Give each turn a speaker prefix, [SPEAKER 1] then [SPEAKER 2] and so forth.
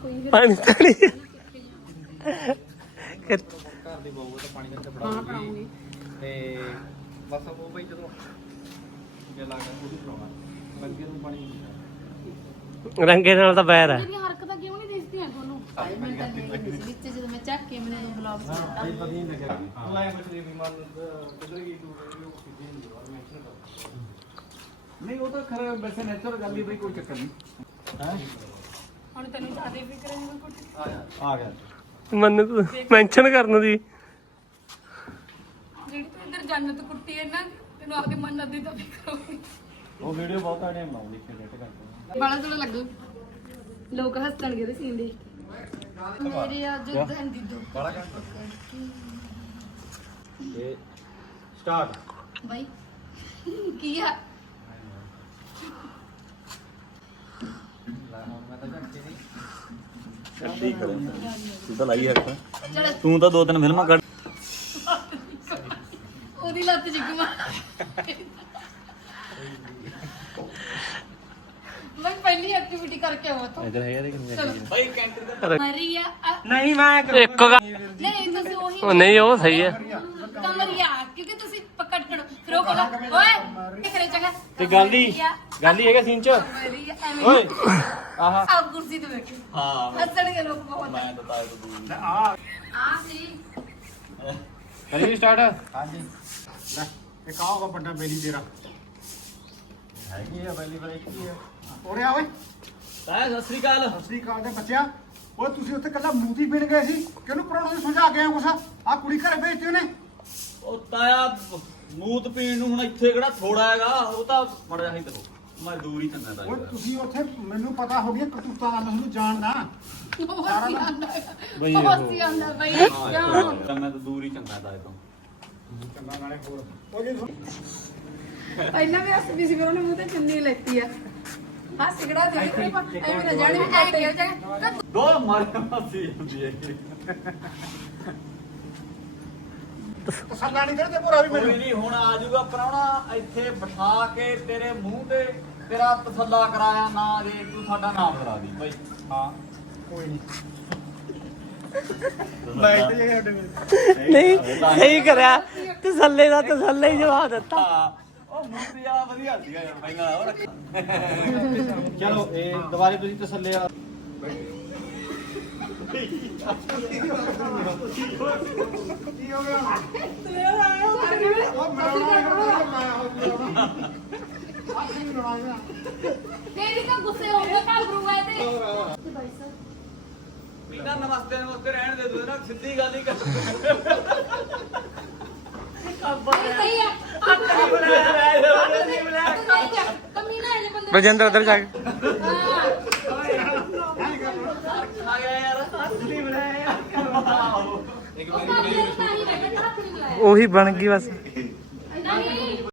[SPEAKER 1] ਪਾਣੀ ਤਾਂ ਨਹੀਂ
[SPEAKER 2] ਘਰ ਦੀ ਬਹੂ ਤਾਂ ਪਾਣੀ ਕਰਕੇ ਫੜਾਉਂਗੀ ਤੇ ਬਸ ਉਹ ਭਾਈ ਜਦੋਂ ਜੇ ਲੱਗਦਾ ਉਹ ਵੀ ਫੜਾਉਣਾ ਲੱਗੇ ਨੂੰ ਪਾਣੀ
[SPEAKER 1] ਰੰਗੇ ਨਾਲ ਤਾਂ ਬੈਰ ਹੈ।
[SPEAKER 3] ਮੇਰੀਆਂ ਹਰਕਤਾਂ ਕਿਉਂ ਨਹੀਂ ਦਿਸਦੀਆਂ ਤੁਹਾਨੂੰ? ਭਾਈ ਮੈਂ ਤਾਂ ਨਹੀਂ ਵਿੱਚ ਜਦੋਂ ਮੈਂ ਚੱਕ ਕੇ ਮੈਨੇ ਬਲੌਗ
[SPEAKER 2] ਇਹ ਪਤਾ ਨਹੀਂ ਲੱਗਿਆ ਉਹ ਆਇਆ ਕੁਝ ਨਹੀਂ ਮਨ ਕਿਧਰ ਗਈ ਤੂੰ ਨਹੀਂ ਉਹ ਤਾਂ ਖਰਾ ਵੈਸੇ ਨੇਚਰ ਗੱਲ ਹੀ ਬਈ ਕੋਈ ਚੱਕਰ ਨਹੀਂ ਹੈ
[SPEAKER 3] ਹੁਣ ਤੈਨੂੰ ਜ਼ਿਆਦਾ ਫਿਕਰ ਹੈ ਮੈਨੂੰ ਕੁਝ
[SPEAKER 2] ਆ ਗਿਆ
[SPEAKER 1] ਮੈਨੂੰ ਤੂੰ ਮੈਂਸ਼ਨ ਕਰਨ ਦੀ
[SPEAKER 3] ਜਿਹੜੀ ਤੂੰ ਇੰਦਰ ਜੰਨਤ ਕੁੱਟੀ ਹੈ ਨਾ ਤੈਨੂੰ ਆਪਦੇ ਮਨ ਦੀ ਤਾਂ ਫਿਕਰ ਹੋਊਗੀ।
[SPEAKER 2] ਉਹ ਵੀਡੀਓ ਬਹੁਤ ਟਾਈਮ ਲਾਉਂਦੀ ਫਿਰ ਡੇਟ ਕਰਕੇ
[SPEAKER 3] ਬੜਾ ਸੋਹਣਾ ਲੱਗੂ ਲੋਕ ਹੱਸਣਗੇ ਤੇ ਸੀਨ ਦੇਖ ਕੇ ਮੇਰੇ ਅੱਜ ਦਿਨ ਦੀ ਦੋ
[SPEAKER 2] ਬੜਾ ਕੰਮ ਇਹ ਸਟਾਰਟ
[SPEAKER 3] ਬਾਈ ਕੀ ਆ
[SPEAKER 2] ਲਾ ਹੁਣ ਮੈਂ ਤਾਂ ਝੰਕੇ ਨਹੀਂ
[SPEAKER 4] ਠੀਕ ਹੈ ਤੂੰ ਤਾਂ ਲਾਈ ਹੈ
[SPEAKER 3] ਚਲ
[SPEAKER 4] ਤੂੰ ਤਾਂ 2-3 ਫਿਲਮਾਂ ਕੱਢ
[SPEAKER 3] ਉਹਦੀ ਲੱਤ ਜਿਗਮਾ ਮੈਂ ਪਹਿਲੀ ਐਕਟੀਵਿਟੀ ਕਰਕੇ ਆਵਾਂ ਤਾਂ
[SPEAKER 4] ਇਧਰ ਹੈਗਾ ਦੇਖ
[SPEAKER 2] ਭਾਈ ਕੈਂਟਰ ਦਾ
[SPEAKER 3] ਮਰੀਆ
[SPEAKER 1] ਨਹੀਂ ਮੈਂ ਇੱਕ ਗੱਲ
[SPEAKER 3] ਨਹੀਂ ਤੁਸੀਂ ਉਹੀ
[SPEAKER 1] ਉਹ ਨਹੀਂ ਉਹ ਸਹੀ ਹੈ
[SPEAKER 3] ਕਮਰੀਆ ਕਿਉਂਕਿ ਤੁਸੀਂ ਪਕੜਣ ਫਿਰ ਉਹ ਕੋਲਾ ਓਏ ਖਰੇ ਚੰਗਾ
[SPEAKER 2] ਤੇ ਗੱਲ ਹੀ ਹੈਗਾ ਸੀਨ ਚ
[SPEAKER 3] ਮਰੀਆ
[SPEAKER 2] ਓਏ ਆਹਾ
[SPEAKER 3] ਆਪ ਕੁਰਸੀ ਤੇ ਬੈਠੇ
[SPEAKER 4] ਹਾਂ
[SPEAKER 3] ਹੱਸਣਗੇ ਲੋਕ ਬਹੁਤ
[SPEAKER 4] ਮੈਂ ਤਾਂ ਤਾਏ ਤੋਂ ਦੂਰ
[SPEAKER 2] ਆ
[SPEAKER 3] ਆ ਸੀ
[SPEAKER 2] ਕਰੀ ਸਟਾਰਟ ਹਾਂਜੀ ਲੈ ਇਹ ਕਾਹੋਗਾ ਵੱਡਾ ਬੇਲੀ ਤੇਰਾ ਹੈਗੀ ਆ ਬੇਲੀ ਬੜੀ ਕੀ ਆ
[SPEAKER 5] ਉਰੇ ਆ ਓਏ
[SPEAKER 4] ਤਾਏ ਸਤਿ ਸ੍ਰੀ ਅਕਾਲ
[SPEAKER 5] ਸਤਿ ਸ੍ਰੀ ਅਕਾਲ ਦੇ ਬੱਚਿਆ ਓਏ ਤੁਸੀਂ ਉੱਥੇ ਕੱਲਾ ਮੂਤੀ ਪੀਣ ਗਏ ਸੀ ਕਿਹਨੂੰ ਪਰੌਣਾ ਨੂੰ ਸਮਝਾ ਕੇ ਆਇਆ ਕੁਛ ਆ ਕੁੜੀ ਘਰੇ ਭੇਜਤੀ ਉਹਨੇ
[SPEAKER 4] ਉਹ ਤਾਇਆ ਮੂਤ ਪੀਣ ਨੂੰ ਹੁਣ ਇੱਥੇ ਕਿਹੜਾ ਥੋੜਾ ਹੈਗਾ ਉਹ ਤਾਂ ਮੜ ਜਾ ਹੀ ਦੇਖੋ ਮੈਂ ਦੂਰ ਹੀ ਚੰਗਾ
[SPEAKER 5] ਓਏ
[SPEAKER 4] ਤਾਇਆ
[SPEAKER 5] ਤੁਸੀਂ ਉੱਥੇ ਮੈਨੂੰ ਪਤਾ ਹੋ ਗਿਆ ਕਰਤੂਤਾਂ ਦਾ ਮੈਂ ਤੁਹਾਨੂੰ ਜਾਣਦਾ
[SPEAKER 3] ਉਹ ਸੀ ਆਂਦਾ ਬਈ ਕਿਉਂ
[SPEAKER 4] ਤਾਂ ਮੈਂ ਤਾਂ ਦੂਰ ਹੀ ਚੰਗਾ ਤਾਇਆ ਤੋਂ
[SPEAKER 5] ਚੰਗਾ ਨਾਲੇ ਹੋਰ ਓਏ ਜੀ
[SPEAKER 3] ਪਹਿਲਾਂ ਵੀ ਹੱਸਦੀ ਸੀ ਫਿਰ ਉਹਨੇ ਮੂੰਹ ਤੇ ਚੁੰਨੀ ਲੈਤੀ ਆ ਹੱਸ ਸਿਗੜਾ ਦੇ ਐਵੇਂ ਨਾ ਜਾਣੇ ਵੀ ਐ ਗਿਆ ਜਗਾ
[SPEAKER 4] ਦੋ ਮਾਰੇ ਮਾਸੀ ਹੁੰਦੀ ਹੈ
[SPEAKER 5] ਤਸੱਲਾ ਨਹੀਂ ਕਰਦੇ ਪੂਰਾ ਵੀ
[SPEAKER 4] ਕੋਈ
[SPEAKER 5] ਮੈਨੂੰ
[SPEAKER 4] ਨਹੀਂ ਹੁਣ ਆ ਜਾਊਗਾ ਪ੍ਰਾਹੁਣਾ ਇੱਥੇ ਬਿਠਾ ਕੇ ਤੇਰੇ ਮੂੰਹ ਤੇ ਤੇਰਾ ਤਸੱਲਾ ਕਰਾਇਆ ਨਾ ਜੇ ਤੂੰ ਸਾਡਾ ਨਾਮ ਕਰਾ ਦੀ ਭਾਈ
[SPEAKER 5] ਹਾਂ ਕੋਈ ਨਹੀਂ
[SPEAKER 1] ਨਹੀਂ ਸਹੀ ਕਰਿਆ ਤਸੱਲੇ ਦਾ ਤਸੱਲੇ ਹੀ ਜਵਾਬ ਦਿੱਤਾ
[SPEAKER 4] ਹਾਂ ਉਹ ਮੂੰਹ ਵਾਲਾ ਵਧੀਆ ਸੀਗਾ ਯਾਰ ਪਹਿਲਾਂ ਉਹ
[SPEAKER 2] ਚਲੋ ਇਹ ਦੁਬਾਰੇ ਤੁਸੀਂ ਤਸੱਲੇ ਆ
[SPEAKER 5] ਕੀ ਹੋ ਗਿਆ ਉਹ ਮਰਾਉਣਾ ਆਖਰੀ ਲੜਾਈਆਂ
[SPEAKER 3] ਤੇਰੀ ਤਾਂ ਗੁੱਸੇ ਹੋ ਗਿਆ ਘਾਬਰੂਗਾ ਤੇ ਭਾਈ ਸਾਹਿਬ
[SPEAKER 4] ਪੀਣਾ ਨਮਸਤੇ ਨਮਸਤੇ ਰਹਿਣ ਦੇ ਦੂ ਨਾ ਸਿੱਧੀ ਗੱਲ ਹੀ ਕਰ
[SPEAKER 3] ਸਹੀ ਆ ਕਮੀਨਾ ਇਹ ਬੰਦੇ
[SPEAKER 1] ਰਜਿੰਦਰ ਉਧਰ ਜਾ ਕੇ
[SPEAKER 4] ਆ ਗਿਆ ਯਾਰ ਅਸਲੀ ਬਣਾਇਆ
[SPEAKER 2] ਇੱਕ
[SPEAKER 3] ਉਹ ਤਾਂ ਹੀ ਰਹਿ ਗਿਆ ਹੱਥ ਨਹੀਂ ਲਾਇਆ
[SPEAKER 1] ਉਹੀ ਬਣ ਗਈ ਬਸ